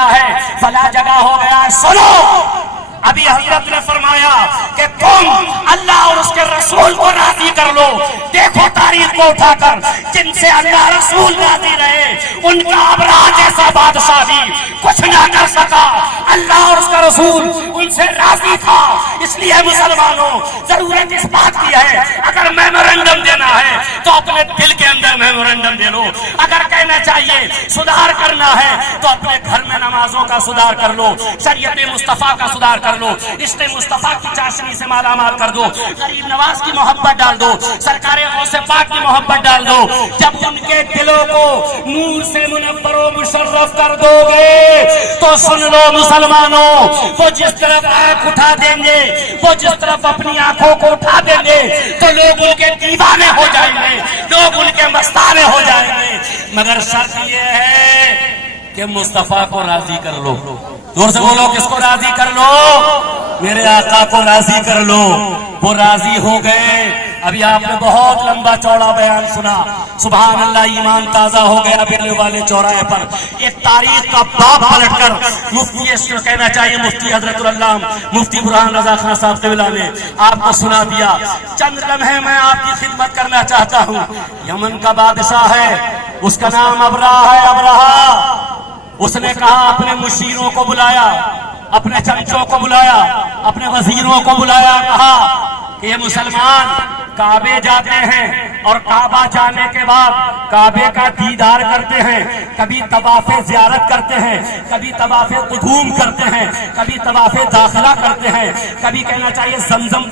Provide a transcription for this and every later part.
گیا ہے، فلا جگہ ہو گیا ہے. سنو، ابھی حضرت نے فرمایا کہ تم اللہ اور اس کے رسول کو راضی کر لو. دیکھو تاریخ کو اٹھا کر، جن سے اللہ رسول راضی رہے ان کا ابراہ جیسا بادشاہ بھی کچھ نہ کر سکا. اللہ اور اس کا رسول ان سے راضی تھا. اس لیے مسلمانوں، ضرورت اس بات کی ہے، اگر میمورنڈم دینا ہے تو اپنے دل کے اندر میمورنڈم دے لو. اگر کہنا چاہیے سدھار کرنا ہے تو اپنے گھر میں نمازوں کا سدھار کر لو، شریعت مصطفیٰ کا سدھار کر لو، عشق مصطفیٰ کی چاشنی سے مالا مال کر دو، غریب نواز کی محبت ڈال دو، سرکار غوث پاک کی محبت ڈال دو. جب ان کے دلوں کو نور سے منور و مشرف کر دو گے تو سن لو مسلمانوں، وہ جس طرف آنکھ اٹھا دیں گے، وہ جس طرف اپنی آنکھوں کو اٹھا دیں گے تو لوگ ان کے دیوانے ہو جائیں گے، لوگ ان کے مستانے ہو جائیں گے. مگر شرط یہ ہے کہ مصطفیٰ کو راضی کر لو. زور سے بولو، کس کو راضی کر لو؟ میرے آقا کو راضی کر لو. وہ راضی ہو گئے. ابھی آپ نے بہت لمبا چوڑا بیان سنا. سبحان اللہ، ایمان تازہ ہو گیا بیلے والے چوراہے پر. ایک تاریخ کا باب پلٹ کر مفتی کہنا چاہیے مفتی حضرت العلامہ مفتی برہان رضا خان صاحب قبلہ نے آپ کو سنا دیا. چند لمحے میں آپ کی خدمت کرنا چاہتا ہوں. یمن کا بادشاہ ہے، اس کا نام ابراہ ہے. ابراہ، اس نے کہا اپنے مشیروں کو بلایا، اپنے چمچوں کو بلایا، اپنے وزیروں کو بلایا، کہا کہ یہ مسلمان کعبے جاتے ہیں اور کعبہ جانے کے بعد کعبے کا دیدار کرتے ہیں، کبھی طواف زیارت کرتے ہیں، کبھی طواف قدوم کرتے ہیں، کبھی طواف داخلہ کرتے ہیں، کبھی کہنا چاہیے زمزم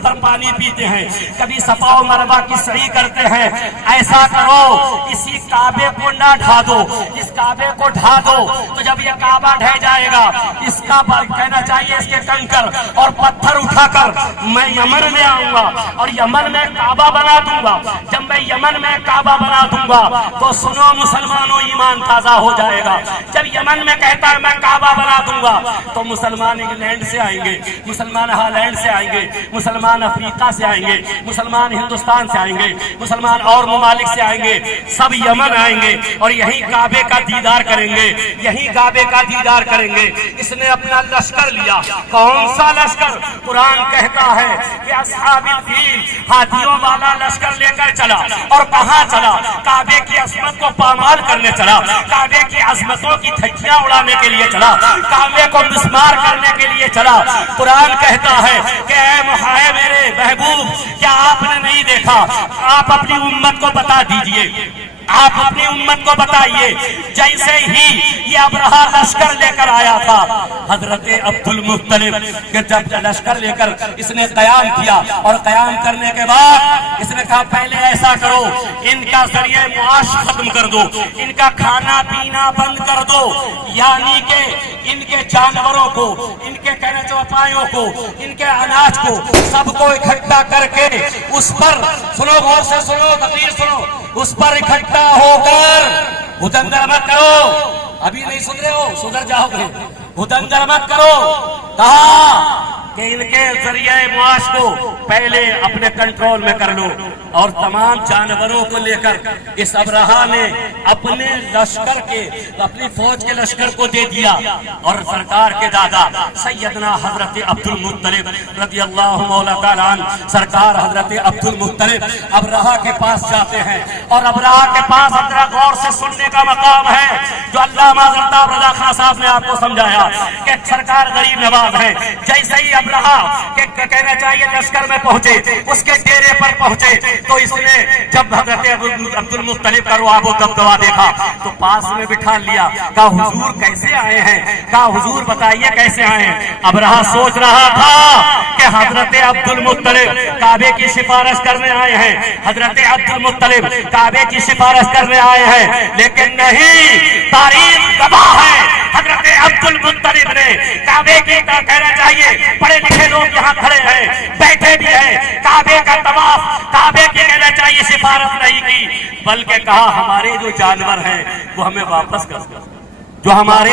پر پانی پیتے ہیں، کبھی صفا و مروہ کی سعی کرتے ہیں. ایسا کرو، اسی کعبے کو نہ ڈھا دو. اس کعبے کو ڈھا دو تو جب یہ کعبہ ڈھہ جائے گا، اس کا کہنا چاہیے اس کے کنکر اور پتھر اٹھا کر میں یمن میں آؤں گا اور یمن میں کعبہ بنا دوں گا. جب میں یمن میں کعبہ بنا دوں گا تو سنو مسلمانوں، ایمان تازہ ہو جائے گا. جب یمن میں کہتا ہے میں کعبہ بنا دوں گا تو مسلمان انگلینڈ سے آئیں گے، مسلمان ہالینڈ سے آئیں گے، مسلمان افریقہ سے آئیں گے، مسلمان ہندوستان سے آئیں گے، مسلمان اور ممالک سے آئیں گے، سب یمن آئیں گے اور یہی کعبے کا دیدار کریں گے، یہی کعبے کا دیدار کریں گے. اس نے اپنا لشکر لیا. کون سا لشکر؟ قرآن کہتا ہے کہ اصحاب الفیل، ہاتھیوں والا لشکر لے کر چلا. اور کہاں چلا؟ کعبے کی عظمت کو پامال کرنے چلا، کعبے کی عظمتوں کی دھجیاں اڑانے کے لیے چلا، کعبے کو مسمار کرنے کے لیے چلا. قرآن کہتا ہے کہ اے میرے محبوب، کیا آپ نے نہیں دیکھا؟ آپ اپنی امت کو بتا دیجئے، آپ اپنی امت کو بتائیے، جیسے ہی یہ ابرہہ لشکر لے کر آیا تھا، حضرت عبد المطلب کہ جب لشکر لے کر اس نے قیام کیا اور قیام کرنے کے بعد اس نے کہا پہلے ایسا کرو، ان کا ذریعہ معاش ختم کر دو، ان کا کھانا پینا بند کر دو، یعنی کہ ان کے جانوروں کو، ان کے کہنے چوپایوں کو، ان کے اناج کو سب کو اکٹھا کر کے اس پر، سنو غور سے سنو، تقریر سنو، اس پر اکٹھا ہو کر ہدنگر مت کرو. ابھی نہیں سن رہے ہو؟ سدھر جاؤ گے. ہدنگر مت کرو. کہا کہ ان کے ذریعہ معاش کو پہلے اپنے کنٹرول میں کر لو. اور تمام جانوروں کو لے کر اس ابرہہ نے اپنے لشکر کے، اپنی فوج کے لشکر کو دے دیا. اور سرکار کے دادا سیدنا حضرت عبد المطلب رضی اللہ مولا تعالیٰ عنہ، سرکار حضرت عبد المطلب ابرہہ کے پاس جاتے ہیں. اور ابرہہ کے پاس ذرا غور سے سننے کا مقام ہے جو علامہ الطاف رضا خان صاحب نے آپ کو سمجھایا کہ سرکار غریب نواز ہے. جیسے ہی ابرہہ کہ کہنا چاہیے لشکر میں پہنچے، اس کے ڈیرے پر پہنچے تو اس نے جب حضرت عبد المطلب کا رعب و دبدبا دیکھا تو پاس میں بٹھا لیا. کہا حضور کیسے آئے ہیں؟ کہا حضور بتائیے کیسے آئے ہیں؟ ابرہہ سوچ رہا تھا کہ حضرت عبد المطلب کعبے کی سفارش کرنے آئے ہیں، حضرت عبد المطلب کعبے کی سفارش کرنے آئے ہیں، لیکن نہیں، تاریخ گواہ ہے حضرت عبد المطلب نے کعبے کی کہنا چاہیے پڑھے لکھے لوگ یہاں کھڑے ہیں، بیٹھے بھی ہیں، کعبے کا طواف، کعبے کی کہنا چاہیے سفارش نہیں کی، بلکہ کہا ہمارے جو جانور ہیں وہ ہمیں واپس کر دو، جو ہمارے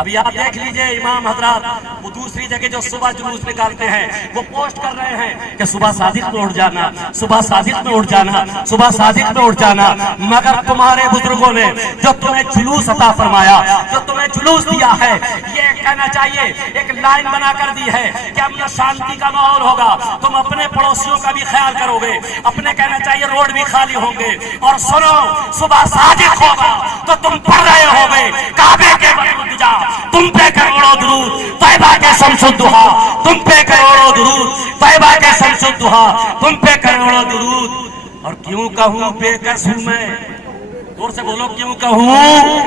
ابھی آپ دیکھ لیجئے امام حضرات وہ دوسری جگہ جو صبح جلوس نکالتے ہیں وہ پوسٹ کر رہے ہیں کہ صبح صادق میں اٹھ جانا، صبح صادق میں اٹھ جانا، صبح صادق میں اٹھ جانا. مگر تمہارے بزرگوں نے جو تمہیں جلوس عطا فرمایا، جو تمہیں جلوس دیا ہے، یہ کہنا چاہیے ایک لائن بنا کر دی ہے کہ امن شانتی کا ماحول ہوگا، تم اپنے پڑوسیوں کا بھی خیال کرو گے، اپنے کہنا چاہیے روڈ بھی خالی ہوں گے. اور سنو صبح صادق ہوگا تو تم پڑھ رہے ہوگے کعبے کے بدرجا، تم پہ کروڑوں درود، طیبہ کے شمس الضحا تم پہ کروڑوں درود، طیبہ کے شمس الضحا تم پہ کروڑوں درود. اور کیوں کہوں بے کس ہوں میں، دور سے بولو، کیوں کہوں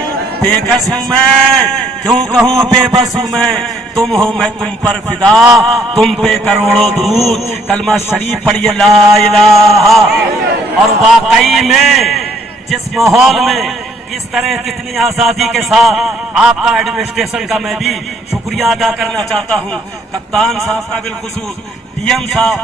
بے کس ہوں میں، کیوں کہوں بے بس ہوں میں، تم ہو میں تم پر فدا، تم پہ کروڑوں درود. کلمہ شریف پڑھیے لا الہ. اور واقعی میں جس ماحول میں اس طرح کتنی آزادی کے ساتھ آپ کا ایڈمنسٹریشن کا میں بھی شکریہ ادا کرنا چاہتا ہوں، کپتان صاحب کا بالخصوص، ڈی ایم صاحب